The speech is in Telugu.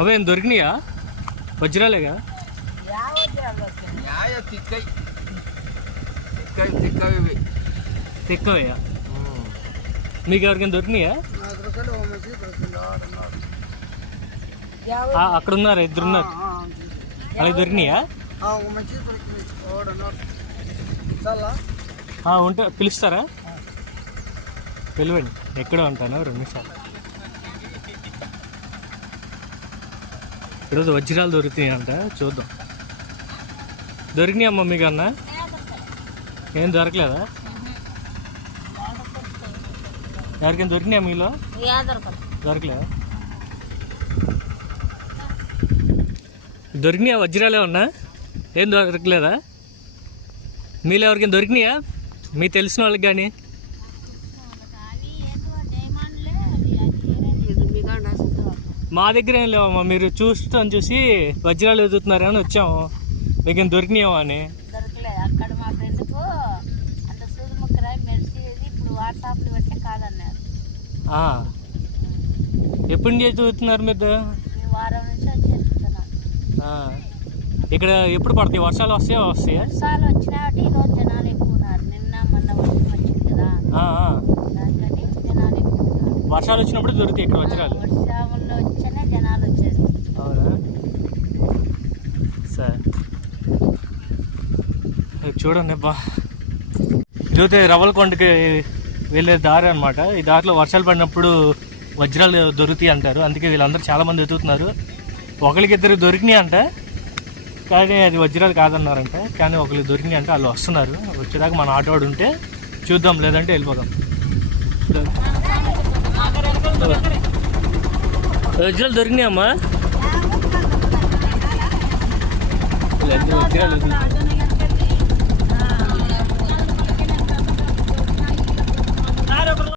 అవే దొరికినాయా? వజ్రాలేగా? న్యాయ తిక్కై. తిక్కై తిక్కై ఇవి. ఎక్కువయ్యా మీకు ఎవరికైనా దొరికినాయా? అక్కడ ఉన్నారు ఇద్దరు ఉన్నారు వాళ్ళకి దొరికినాయా? ఉంటే పిలుస్తారా? పిలవండి. ఎక్కడ ఉంటాను రెండు నిమిషాలు ఈరోజు వజ్రాలు దొరుకుతాయి అంట చూద్దాం. దొరికినాయి అమ్మ మీకు అన్న? ఏం దొరకలేదా? ఎవరికైనా దొరికినాయా మీలో? దొరకలేదా దొరికినాయా వజ్రాలే ఉన్నా ఏం దొరకలేదా? మీలో ఎవరికైనా దొరికినాయా? మీ తెలిసిన వాళ్ళకి కానీ మా దగ్గర ఏం లేవమ్మా మీరు చూస్తాం చూసి వజ్రాలు ఎదుగుతున్నారని వచ్చాము. మీకు ఏం దొరికినాయేమో అని. దొరకలేదు అక్కడ మా ఫ్రెండ్కు అంత సూది ముక్కరాయి మెడిసి ఇప్పుడు వాట్సాప్లో పెట్టే కాదన్నారు. ఆ. ఎప్పటి నుంచి చదువుతున్నారు మీరు? ఈ వారం నుంచి వచ్చి వెళ్తున్నాను ఆ. ఇక్కడ ఎప్పుడు పడతాయి? వర్షాలు వస్తాయా వస్తాయా? వర్షాలు వచ్చినాటి ఈరోజు జనాలు వర్షాలు వచ్చినప్పుడు దొరుకుతాయి ఇక్కడ వజ్రాలు వచ్చేనే జనాలు అవునా? సరే. చూడండి బా. ఇదైతే రవ్వలకొండకి వెళ్ళే దారి అనమాట ఈ దారిలో వర్షాలు పడినప్పుడు వజ్రాలు దొరుకుతాయి అంటారు. అందుకే వీళ్ళందరూ చాలా మంది ఎదుగుతున్నారు ఒకరికి ఇద్దరు దొరికినాయి అంట. కానీ అది వజ్రాలు కాదన్నారంట. కానీ ఒకరికి దొరికినాయి అంటే వాళ్ళు వస్తున్నారు. వచ్చేదాకా మన ఆటో వాడు ఉంటే చూద్దాం లేదంటే వెళ్ళిపోదాం. వజ్రాలు దొరికినాయి అమ్మా వజ్రాలు